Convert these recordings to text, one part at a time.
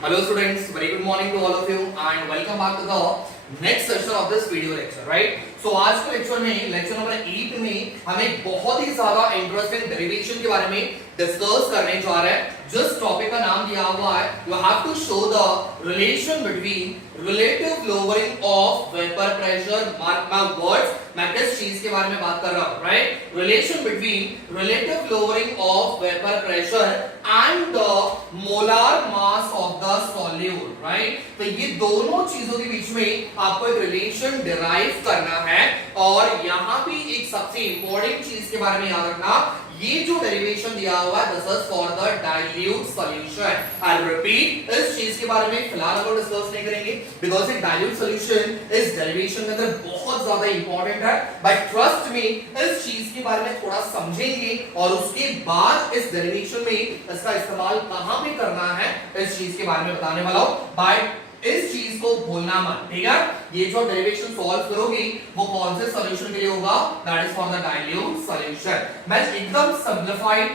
Hello students, very good morning to all of you and welcome back to the next session of this video lecture, right? So आज के lecture में lecture number 8 में हम एक बहुत ही ज्यादा interesting derivation के बारे में डिस्कस करने जा रहे हैं। जिस टॉपिक का नाम दिया हुआ है you have to show the relation between relative lowering of vapour pressure. Mark my words, मैं किस चीज के बारे में बात कर रहा हूं, right? Relation between relative lowering of vapour pressure and the molar mass of the solute, right? तो ये दोनों चीजों के बीच में आपको एक रिलेशन डिराइव करना है और यहां भी एक सबसे इंपॉर्टेंट चीज के बारे में याद रखना, ये जो डेरिवेशन दिया हुआ है this is for the dilute solution. I repeat, इस चीज के बारे में फिलहाल हम डिस्कस नहीं करेंगे बिकॉज़ एक डाइल्यूट सॉल्यूशन इस डेरिवेशन के अंदर बहुत ज्यादा इंपॉर्टेंट है, बट ट्रस्ट मी इस चीज के बारे में थोड़ा समझेंगे और उसके बाद इस डेरिवेशन में इसका इस्तेमाल कहां पे करना है इस चीज के बारे में बताने वाला हूं। बट इस चीज को भूलना मत, ठीक है? ये जो डेरिवेशन सॉल्व करोगी वो कौन से सॉल्यूशन के लिए होगा? That is for the dilute solution. मैं एकदम सिंपलीफाइड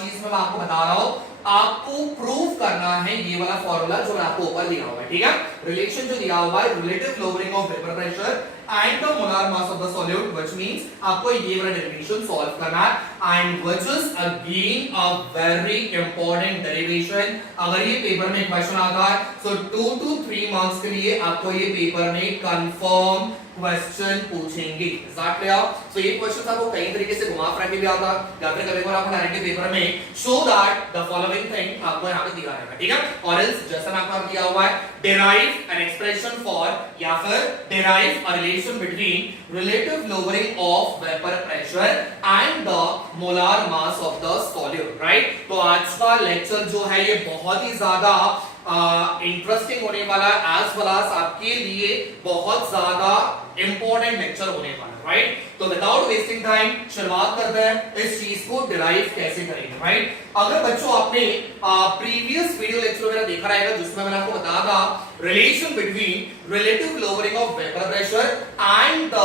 चीज में मैं आपको बता रहा हूं, आपको प्रूव करना है ये वाला फॉर्मूला जो मैं आपको ऊपर दिया हुआ है, ठीक है? रिलेशन जो दिया हुआ है relative lowering of vapour pressure and the molar mass of the solute, which means आपको ये वाला डेरिवेशन सॉल्व करना है and which is again a very important derivation. अगर ये पेपर में क्वेश्चन आता है सो 2 to 3 मार्क्स के लिए आपको ये पेपर में कंफर्म क्वेश्चन पूछेंगे। Is that clear? सो ये क्वेश्चन आपको कई तरीके से घुमा फिरा के भी आता है या फिर कभी-कभार आपको डायरेक्टली पेपर में show that the following thing आपको यहां पे दिया रहेगा, ठीक है? और एल्स जैसा मैं आपको दिया हुआ है derive an expression for या फिर derive a relation between relative lowering of vapor pressure and the molar mass of the solute, right? तो आज का लेक्चर जो है ये बहुत ही ज्यादा इंटरेस्टिंग होने वाला है एज वेल एज आपके लिए बहुत ज्यादा इंपॉर्टेंट लेक्चर होने वाला है, राइट? तो विदाउट वेस्टिंग टाइम शुरुआत करते हैं इस चीज को डिराइव कैसे करेंगे, राइट? अगर बच्चों आपने प्रीवियस वीडियो लेक्चर वगैरह देखा रहेगा जिसमें मैंने आपको बताया था relation between relative lowering of vapour pressure and the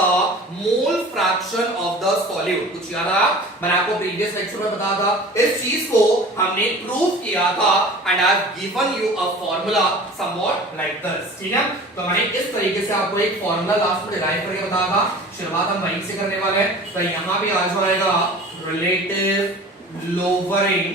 mole fraction of the solute, कुछ याद आया? मैंने आपको प्रीवियस लेक्चर में बताया था इस चीज को हमने प्रूव किया था and I have given you a formula somewhat like this, ठीक है? तो मैंने इस तरीके से आपको एक फार्मूला लास्ट में डिराइव करके बताया था। शुरुआत हम वहीं से करने वाले हैं, तो यहां भी आ जाएगा relative lowering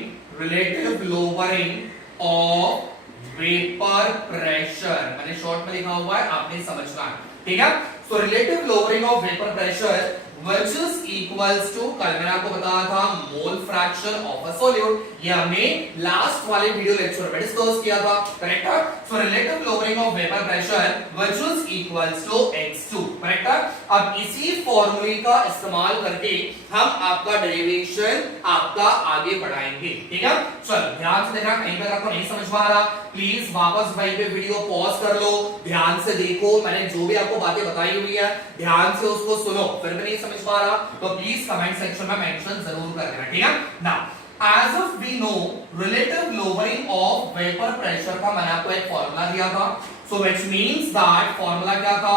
of vapour pressure. मैंने शॉर्ट में लिखा हुआ है, आपने समझना है, ठीक है? So relative lowering of vapour pressure which is equals to, कल मैंने आपको बताया था मोल फ्रैक्शन ऑफ अ सॉल्यूट, ये हमने लास्ट वाले वीडियो लेक्चर में डिस्कस किया था, करेक्ट है? So relative lowering of vapour pressure which is equals to x2, correct है? अब इसी फॉर्मूले का इस्तेमाल करके हम आपका डेरिवेशन आपका आगे बढ़ाएंगे, ठीक है? चल ध्यान से देखना, कहीं पर आपको नहीं समझ में आ रहा प्लीज वापस वहीं पे वीडियो पॉज कर लो, ध्यान से देखो, मैंने जो भी आपको बातें बताई हुई है ध्यान से उसको सुनो, फिर भी नहीं समझ पा रहा तो प्लीज कमेंट सेक्शन में मेंशन जरूर कर देना, ठीक है? Now as if we know relative lowering of vapor pressure का मैंने आपको एक फॉर्मूला दिया था, so which means that formula क्या था?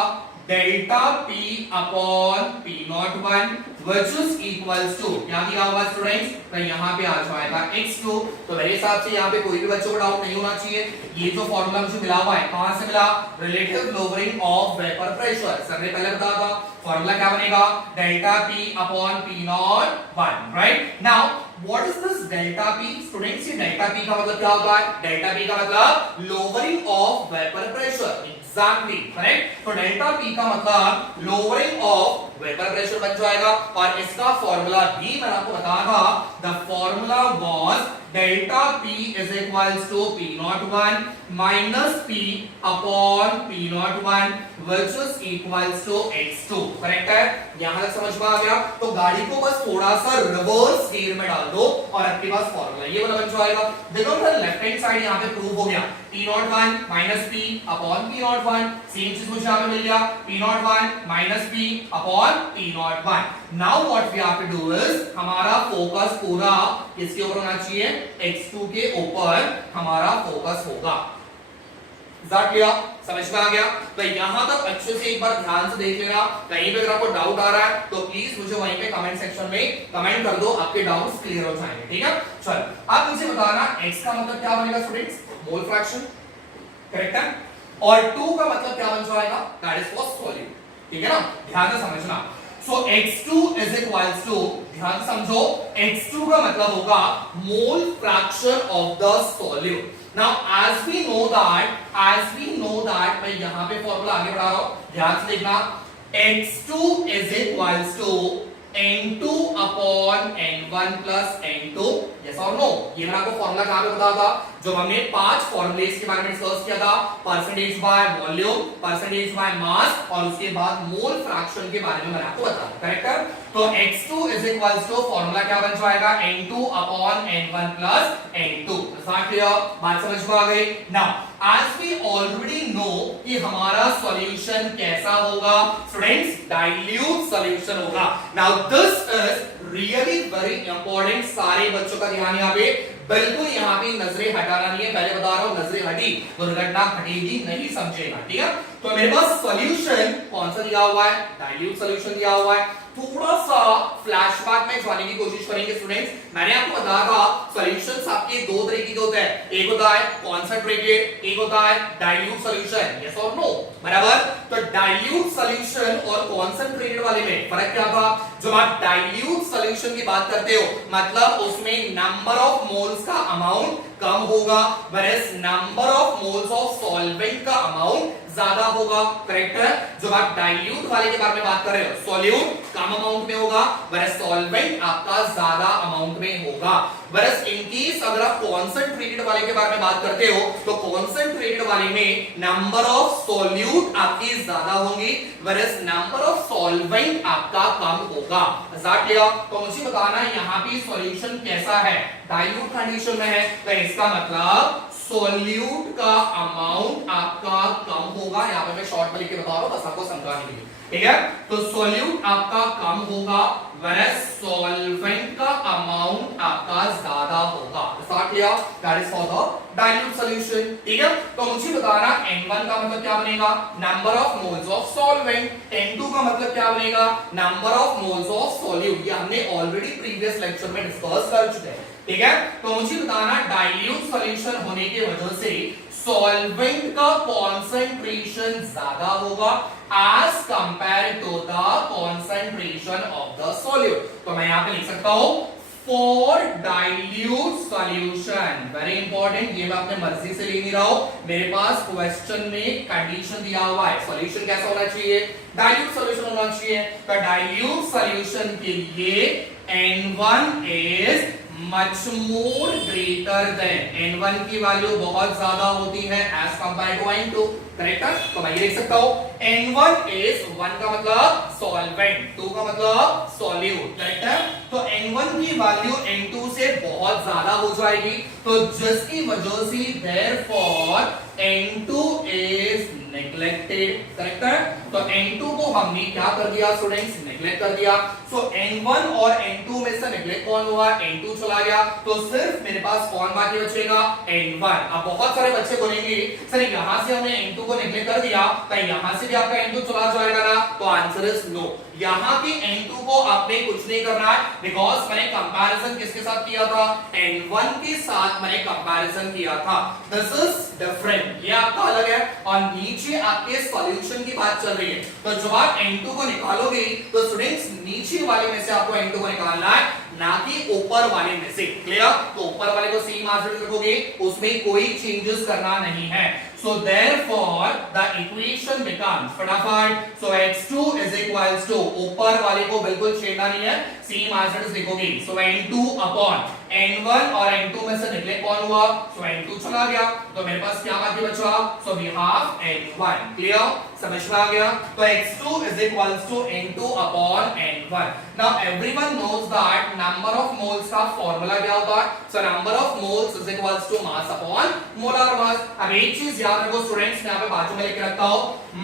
Delta P upon P01 which is equals to, क्या दिया हुआ स्टूडेंट्स? तो यहाँ पे आ जाएगा x2। तो मेरे हिसाब से यहाँ पे कोई भी बच्चों को डाउट नहीं होना चाहिए, ये जो फॉर्मूला मुझे मिला हुआ है कहां से मिला? Relative lowering of vapour pressure. Sir ने पहले बताया था फॉर्मूला क्या बनेगा? Delta P upon P01, right? Now what is this delta P? Students ये डेल्टा P का मतलब क्या होता है? डेल्टा P का मतलब lowering of vapour pressure, exactly correct. तो डेल्टा P का मतलब लोअरिंग ऑफ वेपर प्रेशर बन जाएगा और इसका फॉर्मूला भी मैंने आपको बताया था, the formula was delta P is equals to P01 minus P upon P01 which is equals to x2, correct है? यहां तक समझ में आ गया? तो गाड़ी को बस थोड़ा सा रिवर्स गियर में डाल दो और आपके पास फॉर्मूला ये वाला बन जाएगा। देखो सर लेफ्ट हैंड साइड यहां पे प्रूव हो गया, P01 minus P upon P01, same चीज मुझे यहां पे मिल गया, P01 minus P upon P01। Now what we have to do is हमारा फोकस पूरा किसके ऊपर होना चाहिए? x2 के ऊपर हमारा फोकस होगा। समझ में आ गया? तो यहां तक अच्छे से एक बार ध्यान से देख लेना, कहीं पे अगर आपको डाउट आ रहा है तो प्लीज मुझे वहीं पे कमेंट सेक्शन में कमेंट कर दो, आपके डाउट्स क्लियर हो जाएंगे, ठीक है? चल अब मुझे बताना x का मतलब क्या बनेगा स्टूडेंट्स? मोल फ्रैक्शन, करेक्ट है, और 2 का मतलब क्या बन जाएगा, दैट इज फॉर सॉल्यूट, ठीक है ना, ध्यान से समझना। सो x2 इज इक्वल्स टू, ध्यान से समझो, x2 का मतलब होगा mole fraction of the solute. Now as we know that मैं यहां पे फॉर्मूला आगे बढ़ा रहा हूं, ध्यान से देखना, x2 is equals to n2 upon n1 plus n2, yes और नो। ये मैंने आपको फॉर्मूला कहां पे बताया था, जो हमने 5 फॉर्मूलेस के बारे में डिस्कस किया था, percentage by volume, percentage by mass, और उसके बाद मोल फ्रैक्शन के बारे में मैंने आपको बताया, करेक्ट है। तो x2 is equals to formula क्या बन जाएगा, n2 upon n1 plus n2। बात समझ में आ गई। Now as we already know कि हमारा सॉल्यूशन कैसा होगा स्टूडेंट्स, डाइल्यूट सॉल्यूशन होगा। Now this is really very important, सारे बच्चों का ध्यान यहाँ पे, बिल्कुल यहाँ पे नजरें हटाना नहीं है, पहले बता रहा हूं, नजरें हटी दुर्घटना घटेगी, नहीं समझेगा, ठीक है। तो मेरे पास सॉल्यूशन कौन सा दिया हुआ है, डाइल्यूट सॉल्यूशन दिया हुआ है। थोड़ा सा फ्लैशबैक में जाने की कोशिश करेंगे स्टूडेंट्स। मैंने आपको बताया था सॉल्यूशंस आपके दो तरीके के होते हैं, एक होता है कॉन्सेंट्रेटेड, एक होता है डाइल्यूट सॉल्यूशन, यस और नो, बराबर। तो डाइल्यूट सॉल्यूशन और कॉन्सेंट्रेटेड वाले में फर्क क्या था, जब आप डाइल्यूट सॉल्यूशन की बात करते हो मतलब उसमें नंबर ऑफ मोल्स का अमाउंट कम होगा, whereas number of moles of solvent का अमाउंट ज्यादा होगा, करेक्ट है। जब आप डाइल्यूट वाले के बारे में बात कर रहे हो, सॉल्यूट कम अमाउंट में होगा, whereas सॉल्वेंट आपका ज्यादा अमाउंट में होगा। whereas इन केस अगर आप कॉन्सेंट्रेटेड वाले के बारे में बात करते हो तो कॉन्सेंट्रेटेड वाले में नंबर ऑफ सॉल्यूट आपकी ज्यादा होंगी, whereas नंबर ऑफ सॉल्वेंट आपका कम होगा। तो मुझे बताना यहाँ पे सॉल्यूशन कैसा है, डाइल्यूट कंडीशन में है, तो इसका मतलब सॉल्यूट का अमाउंट आपका कम होगा। यहाँ पे मैं शॉर्ट में लिख के बता रहा हूँ बस आपको समझाने के लिए, ठीक है। तो सॉल्यूट आपका कम होगा, whereas सॉल्वेंट का अमाउंट आपका ज्यादा होगा। That is for the dilute solution, ठीक है। तो मुझे बताना N1 का मतलब क्या बनेगा, number of moles of solvent, N2 का मतलब क्या बनेगा, number of moles of solute. ये हमने ऑलरेडी प्रीवियस लेक्चर में डिस्कस कर चुके हैं, ठीक है। तो मुझे बताना डाइल्यूट सॉल्यूशन होने की वजह से सॉल्वेंट का कॉन्सेंट्रेशन ज्यादा होगा as compare to the concentration of the solute. तो मैं यहां पे लिख सकता हूं for dilute solution, very important, ये मैं अपने मर्जी से ले नहीं रहा हूं, मेरे पास क्वेश्चन में कंडीशन दिया हुआ है, सॉल्यूशन कैसा होना चाहिए, डाइल्यूट सॉल्यूशन होना चाहिए। तो डाइल्यूट सॉल्यूशन के लिए N1 is much more greater than, N1 की वैल्यू बहुत ज्यादा होती है as compared to N2, correct है। तो मैं ये लिख सकता हूं N1 is 1 का मतलब सॉल्वेंट, 2 का मतलब सॉल्यूट, करेक्ट है। तो N1 की वैल्यू N2 से बहुत ज्यादा हो जाएगी, तो जिसकी वजह से therefore N2 is neglected, correct है। तो N2 को हमने क्या कर दिया स्टूडेंट्स, नेग्लेक्ट कर दिया। सो N1 और N2 में से नेग्लेक्ट कौन हुआ, N2 चला गया, तो सिर्फ मेरे पास कौन बाकी बचेगा, N1। अब बहुत सारे बच्चे बोलेंगे सर यहां से हमने N2 को नेग्लेक्ट कर दिया तो यहां से भी आपका N2 चला जाएगा ना, तो आंसर इज नो। यहां के N2 को आपने कुछ नहीं करना है, बिकॉज मैंने कंपैरिजन किसके साथ किया था, N1 के साथ मैंने कंपैरिजन किया था। दिस इज डिफरेंट, ये आपका अलग है, और नीचे आपके सॉल्यूशन की बात चल रही है। तो जब आप N2 को निकालोगे तो स्टूडेंट्स नीचे वाले में से आपको N2 को निकालना है, ना कि ऊपर वाले में से, क्लियर। तो ऊपर वाले को सेम आंसर रखोगे, उसमें कोई चेंजेस करना नहीं है। So therefore the equation becomes, फटाफट, so x2 is equals to, ऊपर वाले को बिल्कुल छेड़ना नहीं है, सेम आंसर लिखोगे। So N2 upon N1, और N2 में से निकले कौन हुआ, so N2 चला गया, तो मेरे पास क्या बाकी बचा, so we have N1, clear, समझ में आ गया। तो x2 is equals to N2 upon N1। Now everyone knows that number of moles का फॉर्मूला क्या होता है, so number of moles is equals to mass upon molar mass। अब एक चीज याद रखो स्टूडेंट्स, मैं यहाँ पे बाजू में लिख रखता हूं,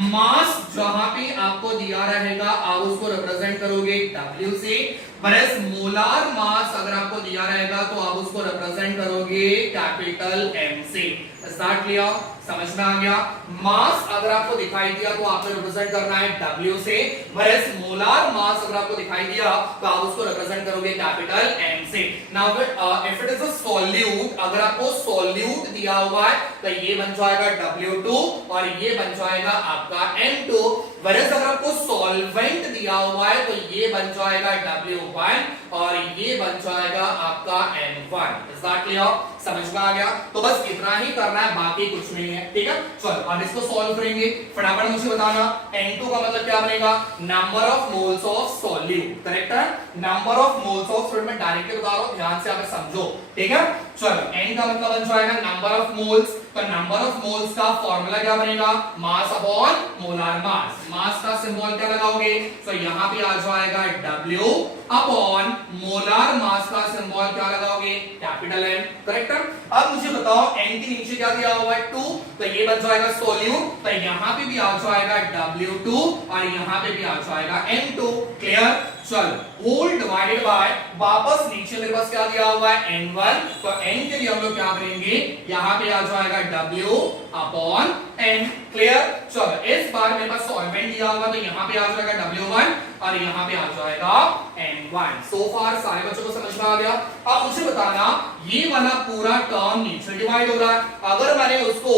मास जहां पे आपको दिया रहेगा आप उसको रिप्रेजेंट करोगे W से, whereas मोलार मास अगर आपको दिया रहेगा तो आप उसको रिप्रेजेंट करोगे कैपिटल M से। इज दैट क्लियर, समझ में आ गया। मास अगर आपको दिखाई दिया तो आपको रिप्रेजेंट करना है W से, whereas मोलार मास अगर आपको दिखाई दिया तो आप उसको रिप्रेजेंट करोगे कैपिटल M से। Now if it is a solute, अगर आपको सॉल्यूट दिया हुआ है तो ये बन जाएगा W2 और ये बन जाएगा आपका M2। वरस अगर आपको सॉल्वेंट दिया हुआ है तो ये बन जाएगा W1 और ये बन जाएगा आपका M1। Is that clear? समझ में आ गया? तो बस इतना ही करना है, बाकी कुछ नहीं है। ठीक है, चलो अब इसको सॉल्व करेंगे। फटाफट मुझे बताना N2 का मतलब क्या बनेगा? Number of moles of solute. Correct है, number of moles of solute. मैं डायरेक्टली बता रहा हूं, ध्यान से आप समझो। ठीक है, चलो N का मतलब बन जाएगा नंबर ऑफ मोल्स। तो नंबर ऑफ मोल्स का फॉर्मूला क्या बनेगा? Mass upon molar mass. मास का सिंबल क्या लगाओगे? तो यहां पे आ जाएगा W अपॉन मोलार मास का सिंबल क्या लगाओगे? Capital M। करेक्ट है। अब मुझे बताओ N के नीचे क्या दिया हुआ है? 2। तो ये बन जाएगा सॉल्यूट। तो यहां पे भी आ जाएगा W2 और यहां पे भी आ जाएगा M2। क्लियर? चल होल डिवाइडेड बाय, वापस नीचे मेरे पास क्या दिया हुआ है? N1। तो N के लिए हम लोग क्या करेंगे? यहां पे आ जाएगा W अपॉन N। क्लियर? चलो इस बार मेरे पास सॉल्वेंट दिया हुआ तो यहां पे आ जाएगा W1 और यहां पे आ जाएगा N1। सो फार सारे बच्चों को समझ में आ गया? अब मुझे बताना ये वाला पूरा टर्म नीचे डिवाइड हो रहा है, अगर मैंने उसको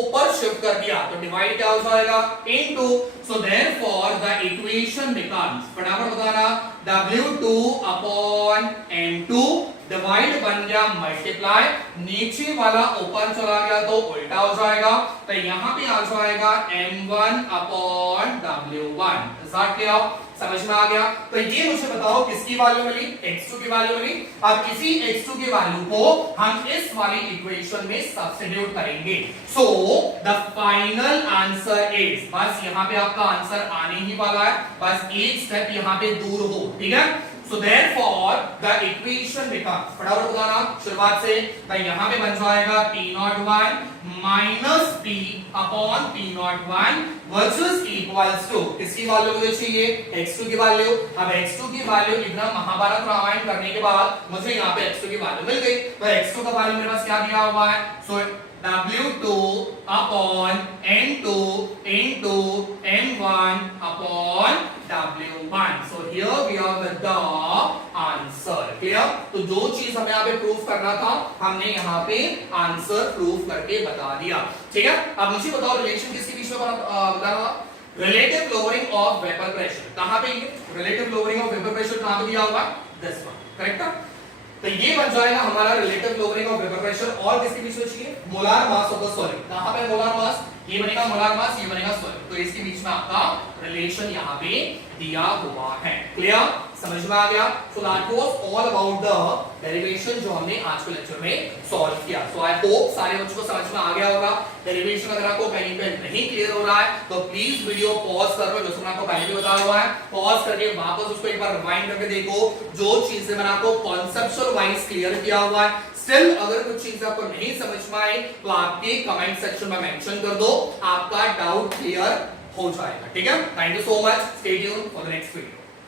ऊपर शिफ्ट कर दिया तो डिवाइड क्या हो जाएगा? Into. So therefore the equation becomes, फटाफट बताना, W2 अपॉन M2 डिवाइड बन गया मल्टीप्लाई, नीचे वाला ऊपर चला गया तो उल्टा हो जाएगा। तो यहां पे आ जाएगा M1 अपॉन W1। समझ में आ गया? तो ये मुझे बताओ किसकी वैल्यू मिली? x2 की वैल्यू मिली। अब इसी x2 की वैल्यू को हम इस वाली इक्वेशन में सब्स्टिट्यूट करेंगे। So the final answer is, बस यहां पे आपका आंसर आने ही वाला है, बस एक स्टेप यहां पे दूर हो। ठीक है, so therefore the equation becomes, फटाफट बताना शुरुआत से, तो यहां पे बन जाएगा P01 minus P upon P01 versus equals to, किसकी वैल्यू मुझे चाहिए? x2 की वैल्यू। अब x2 की वैल्यू इतना महाभारत रामायण करने के बाद मुझे यहाँ पे x2 की वैल्यू मिल गई। तो x2 का वैल्यू मेरे पास क्या दिया हुआ है? सो W2 upon N2 into M1 upon W1. So here we are with the answer. Clear? तो जो चीज हमें यहाँ पे प्रूफ करना था हमने यहाँ पे आंसर प्रूफ करके बता दिया। ठीक है, अब मुझे बताओ रिलेशन किसके बीच में बताना? Relative lowering of vapour pressure. कहाँ पे ये relative lowering of vapour pressure कहाँ पे दिया हुआ है? This one. करेक्ट है? तो ये बन जाएगा हमारा relative lowering of vapour pressure, और किसके बीच में चाहिए? Molar mass of the solid. कहां पे मोलार मास? ये बनेगा मोलार मास, ये बनेगा सॉलिड। तो इसके बीच में आपका रिलेशन यहां पे दिया हुआ है। क्लियर? समझ में आ गया? So that was all about the derivation जो हमने आज के लेक्चर में सॉल्व किया। सो आई होप सारे बच्चों को समझ में आ गया होगा। डेरिवेशन अगर आपको कहीं पे नहीं क्लियर हो रहा है तो प्लीज वीडियो पॉज कर लो, जैसे मैंने आपको पहले भी बताया हुआ है, पॉज करके वापस उसको एक बार रिवाइंड करके देखो। जो चीजें मैंने आपको कॉन्सेप्चुअल वाइज क्लियर किया हुआ है, स्टिल अगर कुछ चीजें आपको नहीं समझ में आई तो आपके कमेंट सेक्शन में मेंशन कर दो, आपका डाउट क्लियर हो जाएगा। ठीक है, thank you so much, stay tuned for the next video.